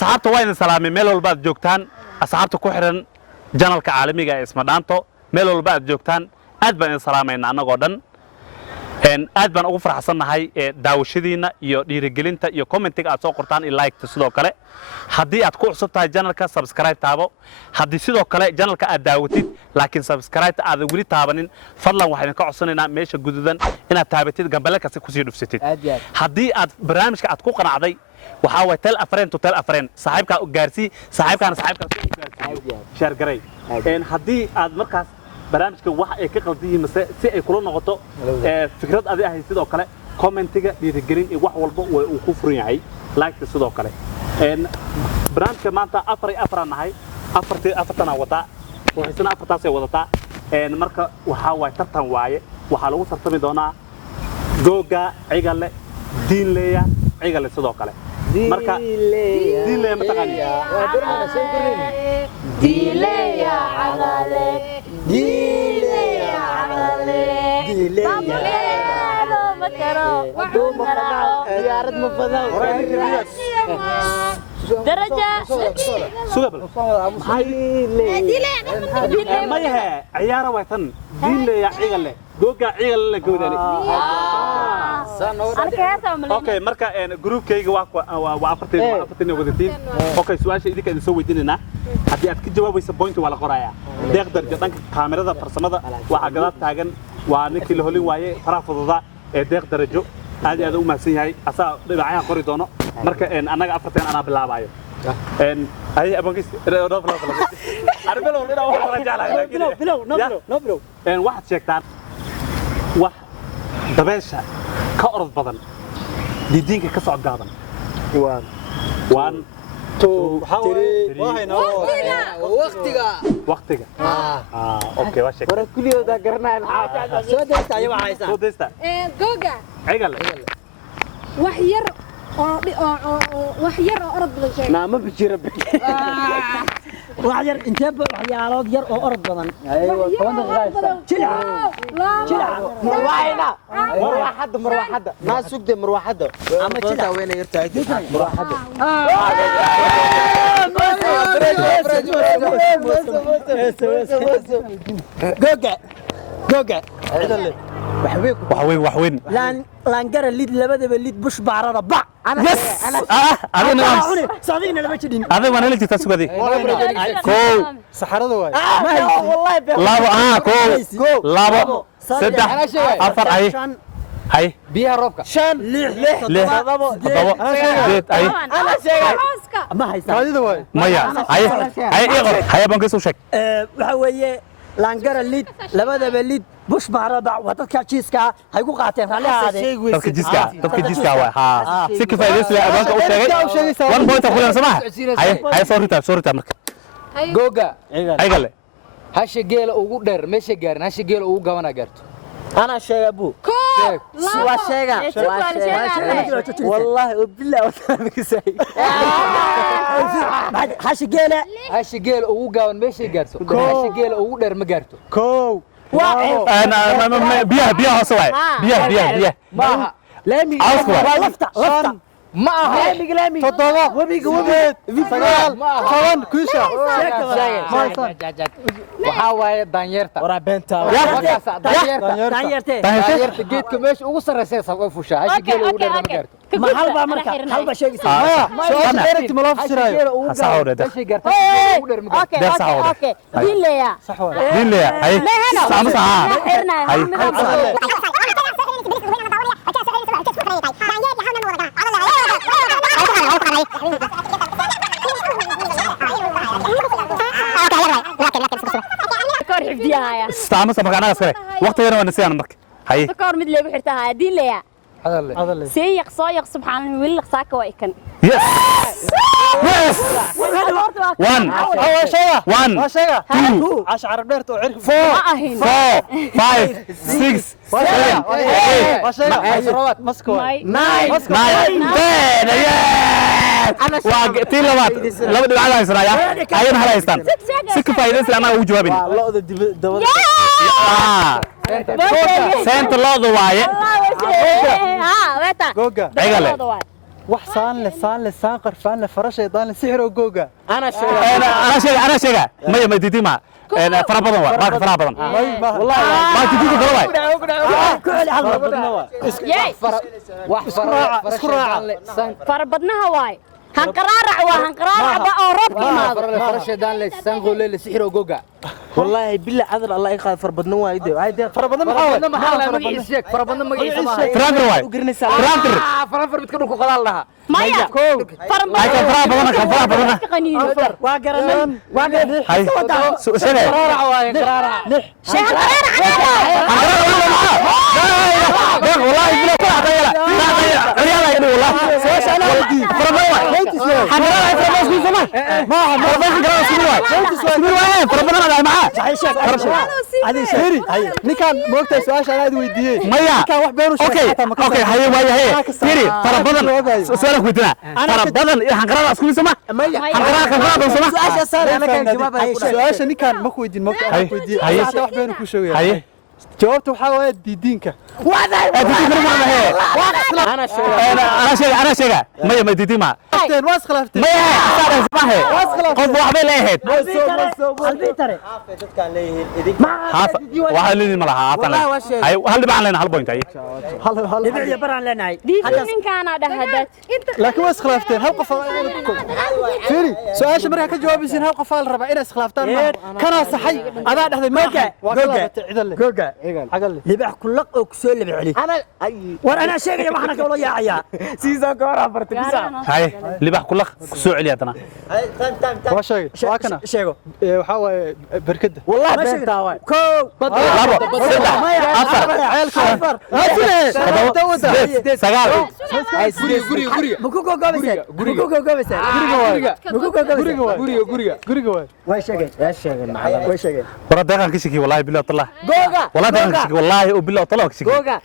asxaabta waa idin salaamay meel walba aad joogtaan asxaabta ku xiran janalka caalamiga ee Isma Dhaanto meel walba aad joogtaan aad baan idin salaamaynaa annagoo dhan aad baan ugu faraxsanahay daawashadiina iyo dhiirigelinta iyo commentiga aad soo qortaan iyo like sidoo kale haddii aad ku cusub tahay janalka subscribe taabo haddii sidoo kale janalka aad daawatid laakiin subscribe aad wali taabanin fadlan waxaan ka codsanaynaa meesha gududan inaad taabatid gambalka si ku sii dhufsatid haddii aad barnaamijka aad ku qanacday waxa way tel afreen to tel afreen saaxiibka gaarsi saaxiibkana share garay haddii aad markaas barnaamijka waxa ay ka qaldiyiin mise si ay kula noqoto fikrad adi ahay sidoo kale commentiga dhiirigelin iyo wax walba way uu ku furan yahay like sidoo kale barnaamijka maanta afar nahay afartana wada waxayna afartaas ay wadataa marka waxa way tartan waaye waxa lagu tartami doonaa googa cigale diinleeya cigale sidoo kale marka diinleeya ma taqaaniya diinleeya cigale diinleeya cigale diinleeya makaro diyaarad ma badan درجة سوبر ما يها عيارة وطن دين لي عيال جوجا عيال لجوداني أوكي مركا جروب كي وعفتني وذتين أوكي سؤال شيء إذا كان يسوي ديننا هدي أتكلم جواب يسبوينت ولا قرايا دقدر جدًا كاميرا ذا فرسمة وعجلات تاجن ونكتي اللي هو واي فرافض ذا دقدر جو هذه هذا ما سيهاي أصلا بعيا قريدونه مركا أنا أفتن أنا باللعباية أي أبغى نبلو واحد شيكتان واحد دبيشة كأرض بدن دينك كسعد قادم وان تو وقتك اوكي واش ورا كل يوم ذكرنا سودستا يا عايشه سودستا جوجا عقل وحير وحير أرض بدن شيء ما بجير بك وحير انت وحيالات ير أرض بدن ايوه كمان غايسه شلع مروحه مروحه ما سوق مروحه اما شلع وين يرتاح مروحه جوجا وحوين لان قرا الليد لبدب الليد بش بعرضه باع انا انا صادقنا لما تشدين هذا وانا اللي تتسوق دي كو صحراء واي ما والله لابا كو لابا سدح افر هاي بيها روبكا شان ليه زيت اي أنا شيء ما هي هذا واي مايا هاي بانك سو شك waxa weeye laangara lid labadaba lid bush baarada waa dadka jiiska hay ku qaateen raalihaade dadka jiiska waa ha si ka faa'iideysi leh abanka u sheegay one point ku leeyahay samaha hay soorita marka googa aygale hasha geela ugu dheer meesha gaarin hasha geela ugu gabana gaarto أنا شيء أبو وشيء والله وبالله وتعالى سعيد هاش جيلة هاش جيل أو جاون ماشي جارتو هاش جيل أو در مجارتو كو أنا بيها سواي بيها ما لامي لفتا ما لامي تطلع وبيج فقال كمان كوشة وحاول دانيرتا ورا بنتا دانيرتا جيت كمش وصل رسالة وفوشة هاش جيل أو در مجارتو ما هلبا مركا هلبا شيء شو دارت ملف سرايو صحورة ده ماشي جارتو أوكي دين ليا دين ليا هاي سامس هاي استعمل سمكنا أسرع وقت غير ونسي أنا مرك هاي سكر مثل اللي بحرتها دين ليا هذا اللي سيق صايق سبحان الله ويلق ساك وايكن يس وان تو عشر بيرتو عرف 4 5 6 7 مسكو 9 وقتي لما دعنا إسرائيل أيام هلا إستان سك فايدة سلامة وجوابين سنت الله ضوايا جوجا عقله wax saan le saan qarfaan le fara shaydaan le sixir oo googa أنا شيء أنا شيء ما يا مديدي ما فرا بدن ما فرا بدن والله ما تديدي كلام كل هذا wax farabadnaha waay hanqaraarac waa hanqaraarac ba oo roobka imaado farashadan le sanqole le sixir oo googa والله بالله عذر الله يخاف فربنا وايد هاي farabadna farabadna maxaa la magaciisa farabadna magaciisa ma فرانكر واي فرانكر farafar mid ka dhulku qadaal laha maya هاي كان فرا بدن كان فرا بدن واقرن واقرن هاي سنة qaraarac waay qaraarac shay hanqaraarac والله بلا طلع ضيلا عيال يا والله سويش انا ودي فربا حمراء فربا اسمه زمان ما فربا حمراء اسمه واحد فربا انا معاه صحيح شيخ هذه فيري ninkan moogtay su'aasha aad weydiiyay مايا ninkan wax been u sheegay اوكي هي وهي هي فيري فربا سؤالك ودنا فربا حمراء اسمه زمان حمراء كان فربا زمان سؤال صار انا كان جواب su'aasha ninkan ma ku weydiin moogtay aad weydiiyay هي hada wax been ku sheegay هي jawaabtu waxa weeye diidiinka انا شيء ما يا مديدي ما teen waas khilaaftay ما هي صباحي قف وحبي لهيت قلبي ترى حاف وحليني ما لها عطنا هاي هل بقى لنا هل بوينت هاي يبيع بران لنا هاي ninkaana dhahadad laakiin waas khilaafteen hal qof فيري su'aasha markaa ka jawaabaysiin hal qof la rabaa inay iskhilaaftaan kana saxay adaa dhaxday maaga waa kala ciidan leh جوجا عقل لي لبح كل لق وكسول لبح علي وانا شيء يا محنا كولا يا عيا سيزا كورا فرت بسا هاي اللي بحكي لك سوق عليها انا waa sheegay waa kana شيغو waxa waaye barkada والله بنت واي كو لابا ceelka سقال guriga مكو كو غوبسا مكو كو غوبسا مكو كو غوبسا guriga waay واي شيغي يا شيغي معلم واي شيغي ورا دقن كشكي والله بالله طلع جوجا والله دقن كشكي والله وبالله طلع كشكي جوجا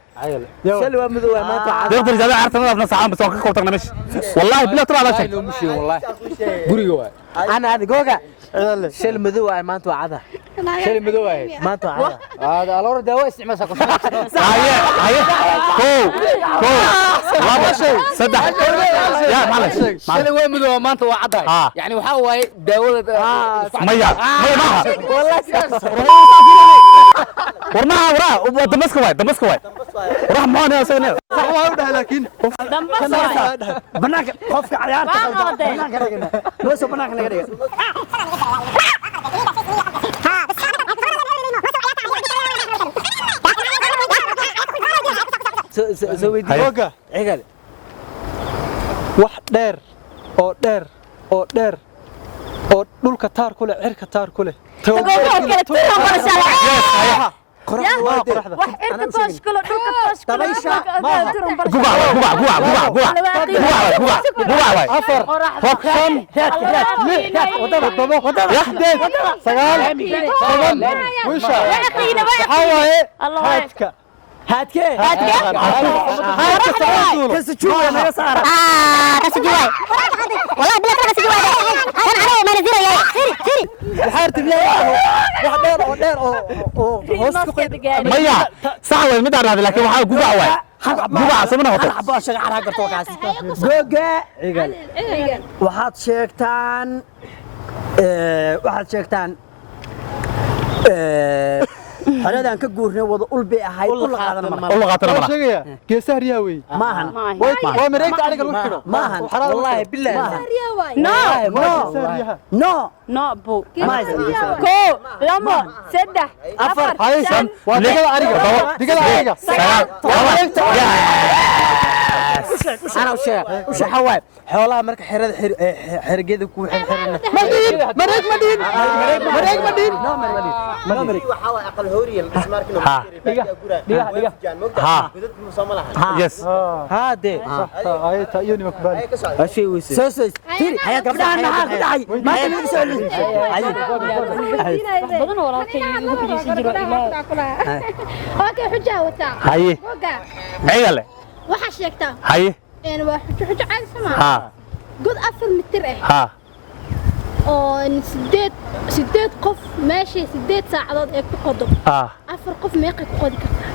سلوى مذوى ما تعال تقدر جماعه عرفنا نفس ساعه بس كنت تقنا مش والله بالله طلع لا شيء mushi wallahi guriga waay انا هذا جوجا شل مذوى ما انت عاده shalay madow ahayd ما انت عاده hada alora daawo isticmaasha ku هاي كو لابا صدح يا معلش shalay waa madow maanta waa cadahay yani waxa waaye daawada ميا معها والله ورماها وراه دمسك واي وراح معنا يا سيدنا صح waa u dhahay laakiin بناك خوفك عيارتك بناك رجعنا لو سو بناك نقدر سوي jooga عقل wax dheer oo dheer oo dheer oo dhulka taar ku leh cirka taar ku leh هاتك كسجوا ما صار كسجوا والله بلا كسجوا انا عليه ما نزير يا خير waxaarti wax dheer oo dheer oo hoos ku qeyd ميا صح وين مدار هذا لكن waxaa guba waay guba samana wato حبا شغ على قرطو كاس جوجا عقل waxaad sheegtaan xaladaan ka guurnay wada ulbi ahay ul qaadan ma والله قاتنا waa ملا sheegaya geesaha riyaa wey maahan waa mareegta ariga lagu xidho maahan wallahi billahi no geesaha riyaha no no bu ما كو لما سدح أفر. haysan waa digada ariga digada ariga انا وش حواي xoolaha marka xirada xirgeeda ku xirxirna mareeg madin waxa waa aqal hooriye ismaarkina ها ها يس هادي ay ta iyo nima ku bari هالشيء ويسي سوسس تيري هيا قبلها معاك داعي ما تنسى سؤال badan walaalkay igu xidhiisan jiro ilaa اوكي حجه وتا هاي وقع عيله waxa sheegtaa هاي een waa xujo caadi sama ها god 4 mitir ah ها oo sideed qof meeshii 8 saacadood ay ku qodo ها 4 qof meeqay ku qodi kartaa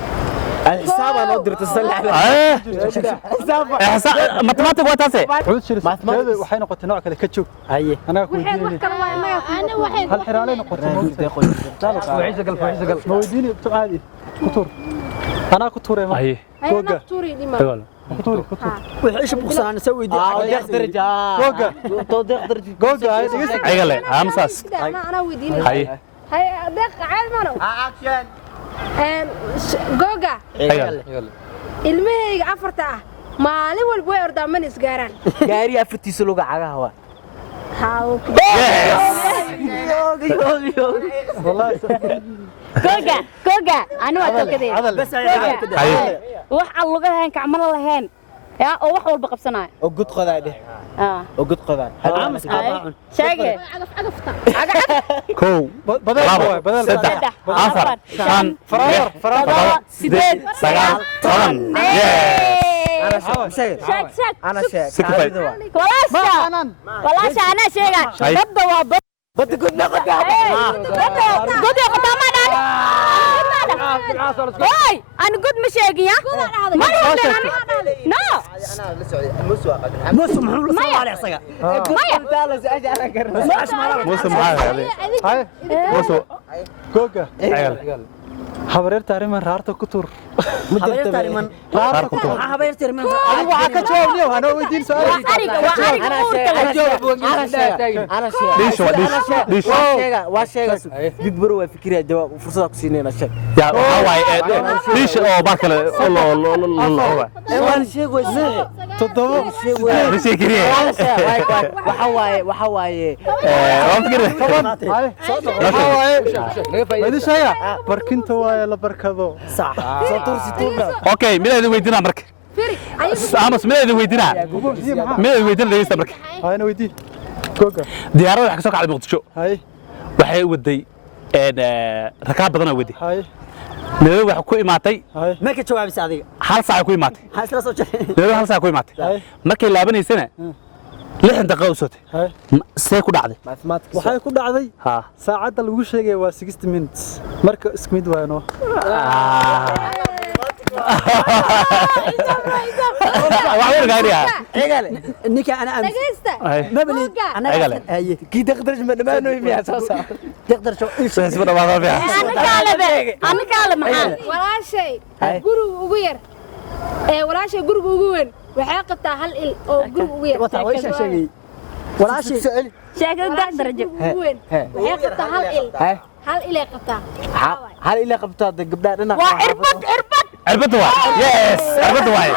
الحساب انا قدرت اصلح حساب ماتماتيك واتاسي عود شيل هذا waxay noqotay nooc kale ka joog haye anaga ku waxay diinay wax kale waa inaga ana waxay hal xiraalay noqotay وعيش قلب وعيش قلب ma weydiini tu caadi ku tur ana ku tuuray ma اي googa tuuri dhima ku tuur ku tuur وحيش بقصان انا اسوي دي ديق درجه googa ديق درجه googa ay dhigis ايغله امساس ana weydiinay هاي hay deeq caal mano اكشن googa ايغله ilmahayga afarta ah maalin walba way ordaa man isgaaraan gaari afartiisa luga cagaha waa wallahi كوكا أنا وأتوكدي بس wax aan luga lahayn kacmana lahayn yaa oo wax walba qabsanay oo gud qodaade oo gud qodaan aamus sheege كو badal waay badal سدح عفر شان فرار سديد سغال طن انا شيء شك انا شيء سكفاي walaasha ana sheega dadda waa بد كنت ناخذ god qadama dhan هاي انا قد ما sheegiya ma no موسم محمود صلى الله عليه وسلم موسى معايا hay موسى googa ايغله habareerta ariman raarta ku tur حبيبتي تريمن raarta ku tur حبيبتي تريمن anigu waxa ka jawaabniyo hana weydiin su'aal انا شيء ليش ليش واشيغا ديد برو فكري جواب فرصه ku siinayna sheeg يا هواي ليش او باكله الله waan sheeg way sax toddoba ليش كريه waxa waaye وافكر wadi shaya barkinta waay la barkado صح soo tursi tuubna اوكي ميلاد ويدينا marka firi امس ميلاد ويدينا ميلاد ويدينا dhageysta marka hayna weydii googa diyaarada waxa ka soo kacday muqdisho hay waxay waday rakaab badan waday hay meelo waxa ku imaatay hay ma ka jawaabis adiga hal saac ku imaatay ha isla soo jeeday meelo hal saac ku imaatay markay laabanaysana 6 daqiiqo usotay hay see ku dhacday mathematics waxay ku dhacday ha saacada lagu sheegay waa 60 minutes marka isku mid waano waxaan gaariyaa eegale ninka ana am dhageysta mabli ana eegale haye ki daqdar ma dhamaano imiya saasa daqdar soo soo soo dhawaada fiican ana kale maxaa walaashay guriga ugu yar walaashay guriga ugu weyn waxay qabtaa hal il oo guriga ugu yar wata way sheegay walaashi sheegada darajo ugu weyn waxay qabtaa hal il ay qabtaa hal ila qabtaa gabdha dhana waa irbad عربت واي يس عربت واي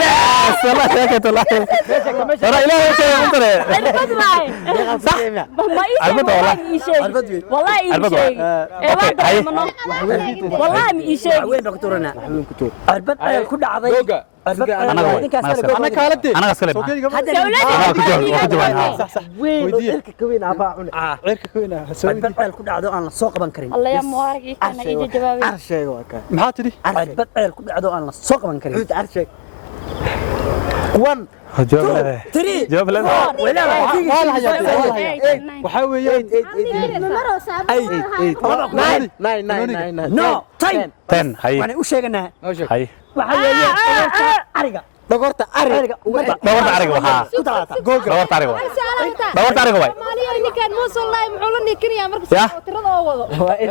يس والله شاكت والله ترى إلهي كذا منتظر irbad waay صح ما عربت والله والله عربت شيء واي والله ما شيء وين دكتورنا عربت ku dhacday ana kaalade أنا أسكلم دولتي صح صح ويدي كوين ابا عون cirka ku ina عربت ku dhacdo aan la soo qaban karin الله يا مبارك انا ايدي جوابي arsheeg waa ka maxaa tiri عربت ku dhacdo aan la soo qaban karin arsheeg 1 جواب له 3 جواب له ولا waxa weeyaan maro saabay 9 no time 10 هاي waxaan u sheeganaa هاي waxa weeye ariga dhogorta ariga دورت عرق وها دورت عرق دورت عرق واي maaliyo ninkan muusan laay muxuu la nikinaya marka يا tirada oo wado waa in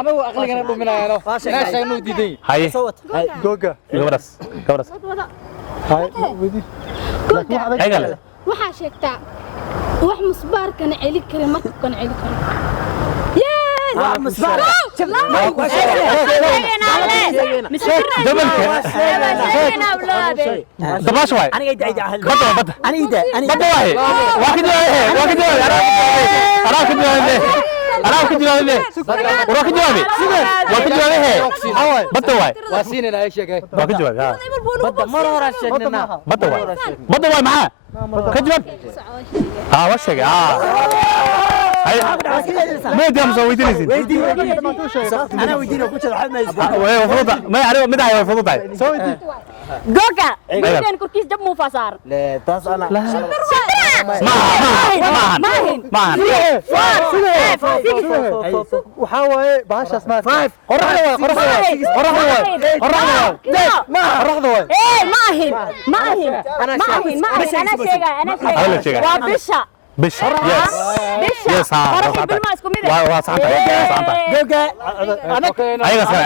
أنا أقلقنا دومينايا ناس شنو ديدي هاي googa gabadhaas wada hay weydii laakiin waxa ايغل waxaa sheegtaa wax musbaarkana celi karin marka kan celi karin مسبار دباش واي انا قاعد اعيد بدو بدو انا ايده انا بدو واي واحد جوابي انا كنت جوابي انا كنت جوابي وراك جوابي واحد جوابي بدو واي واسيننا ايش شيء واحد جوابي ها بدا مره ورا شدنا بدو واي بدو واي معاه كجواب ها وشك هاي ما دام سويتني ويدي انا ويدي لو كنت الحين وهي مفروض ما يعرف مدى هي مفروض هاي soo weydii جوكا كان كركيس جب مو فصار لا تاس انا شبرا maahan waxaa waaye bahashaas maad qoraxda waay qoraxda waay أنا شيء وبشة bisha yes فرحي بالماس كوميدي waa saanta جوجا ayaga kale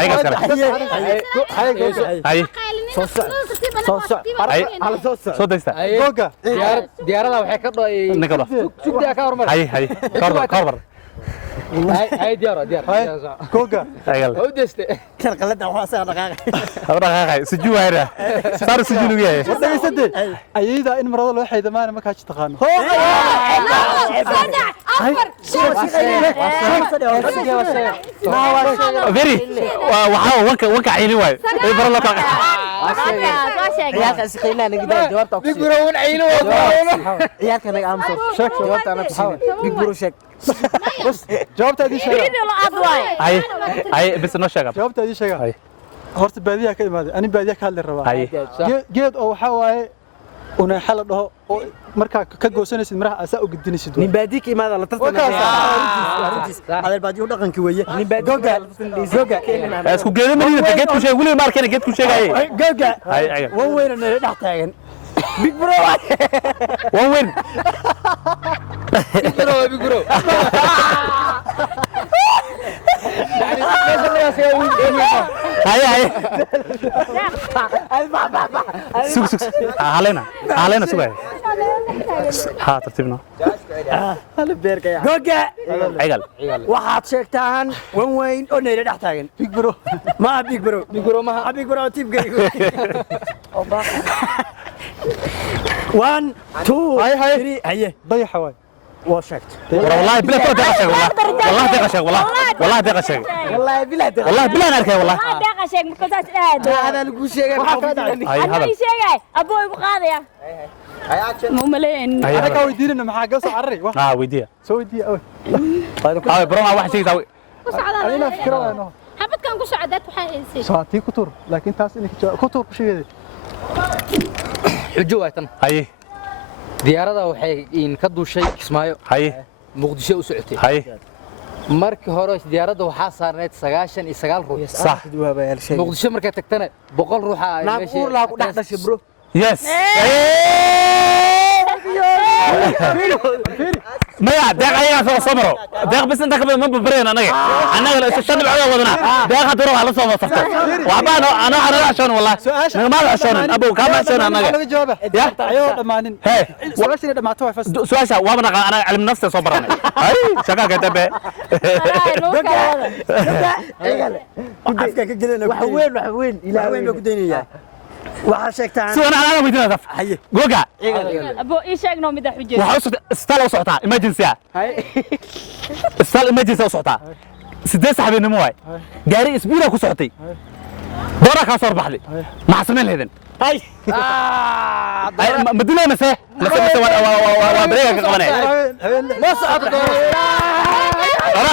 hay soo daysta googa diyaarada waxay ka dhoy ninka dhof sugdiya ka hormar hay korbar hay diyaar googa ayagal oo deeste كان قلت حواسه دقائق dhaqaaqay suju wayra sar suju lugu yahay dhageysade ayayda in marada loo xeydamaana ma kaaji taqaano very waxa wanka ciili waay ay bar la ka عيالك اسقينا نقدر جوابته big bro wan ciilo عيالك انا امسك شك جوابته انا بسيب بيج برو شك bas jawaabtaadii sheega ay bis no sheega jawaabtaadii sheega hay horta baadiyaha ka imaaday ani baadiyaha ka hadli rabaa hay geed oo waxaa waaye una xal dhaho oo markaa ka goosanaysid miraha asaa u gudinaysid من باديك ماذا لا ترتنا هذا البادي ودقنك ويه من بادي جوجا جوجا isku geedo marida geed ku sheeg wali markana geed ku sheegay جوجا hay ay وين انا دح تاغن بيج برو wan weyn big bro hay sug halena sugay ha tartiibna هلا بيرك يا جوجا ayagal waxaad sheegtaan wan weyn oo neeyla dhex taagan big bro ma big bro ma big bro tip gay 1 2 هاي 3 هي dayaxa waay waa sheegt والله بلا تقدر شيء والله دقه شيء والله دقه شيء والله بلا والله بلا نركي والله دقة شيء مكتاس هذا lagu sheegay هاي أنا هذا شيء أبوي بقاضي مو ملين هاي anaga weydiinana maxaa ga soo carray wax ويديا soo weydiiya هاي برا واحد شيء يسوي anina fikradayno حبت كان كوسو عدات waxay haysay saatii ku tur laakiin taas inay ku tur ku sheegay xujo waatan هاي diyaarada waxay in ka duushay Kismaayo هاي muqdisho u socotay هاي markii hore diyaarada waxaa saarneed 99 ruux صح muqdisho markay tagtana 100 ruux ay naaquur la ku dhex dhashay bro يس ما يا داق ايا سو صبروا داق بس انت ما ببرين انا لا شنب على ودنا داق تروح على صوب صفت وعبان انا عشان والله ما عشان ابو كما عشان انا laga jawaaba يا ayoo dhamaanin هي su'aashii dhamaato way fas سؤال وانا انا علم نفسي صبرنا اي شكا كتبه afka ka gelina wax weyn ilaahay ku daynaya waxa sheegtaan سو انا ودنا دف جوجا أبو إيش أجنو مدح حجة وحوس استال وسعتها ايمرجنسي استال ايمرجنسي وسعتها سدي صاحبي نموي جاري اسبوع ku socotay دورا ka soo baxday ma xasmeen leedan hay مدينه مسه مسه waa bareega ka qabanay ma socdo انا